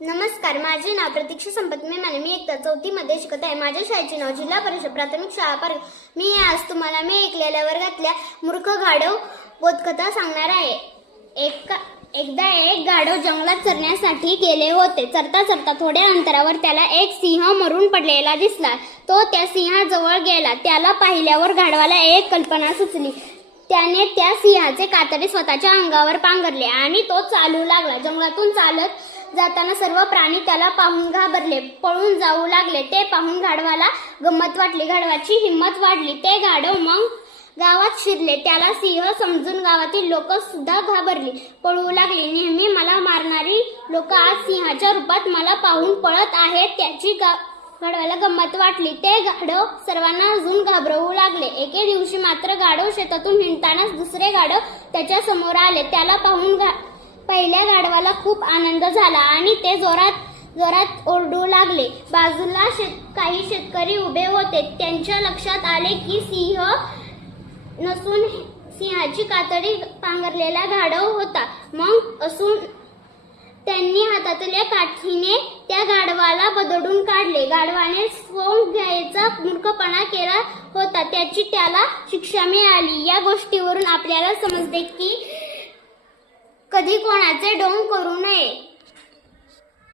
नमस्कार, माझे नाव प्रतीक्षा संपत मेमाने. मी इयत्ता 4थी मध्ये शिकत आहे. माझ्या शाळेचे नाव जिल्हा परिषद प्राथमिक शाळा पारग. मी आज तुम्हाला मी ऐकलेल्या वर्गातल्या मूर्ख गाढव बोधकथा सांगणार आहे. एकदा एक गाढव जंगलात चरण्यासाठी गेले होते. चरता चरता थोड्या अंतरावर त्याला एक सिंह मरून पडलेला दिसला. तो त्या सिंहाजवळ गेला. त्याला पाहिल्यावर गाढवाला एक कल्पना सुचली. त्याने त्या सिंहाचे कातडे स्वतःच्या अंगावर पांघरले आणि तो चालू लागला. जंगलातून चालत जाताना सर्व प्राणी त्याला पाहून घाबरले, पळून जाऊ लागले. ते पाहून गाढवाला गंमत वाटली. गाढवाची हिंमत वाढली. ते गाढव मग गावात शिरले. त्याला सिंह समजून गावातील लोक सुद्धा घाबरली, पळू लागली. नेहमी मला मारणारी लोक आज सिंहाच्या रूपात मला पाहून पळत आहेत. त्याची गाढवाला गंमत वाटली. ते गाढव सर्वांना अजून घाबरवू लागले. एके दिवशी मात्र गाढव शेतातून हिंडतानाच दुसरे गाढव त्याच्या समोर आले. त्याला पाहून पहिल्या गाढवाला खूप आनंद झाला आणि ते जोरात ओरडू लागले. बाजूला काही शेतकरी उभे होते. त्यांच्या लक्षात आले की सिंह नसून सिंहाची कातडी पांघरलेला गाढव होता. मग असून त्यांनी हातातल्या काठीने त्या गाढवाला बदडून काढले. गाढवाने सोंग घ्यायचा मूर्खपणा केला होता, त्याची त्याला शिक्षा मिळाली. या गोष्टीवरून आपल्याला समजते की कधी कोणाचे ढोंग करू नये.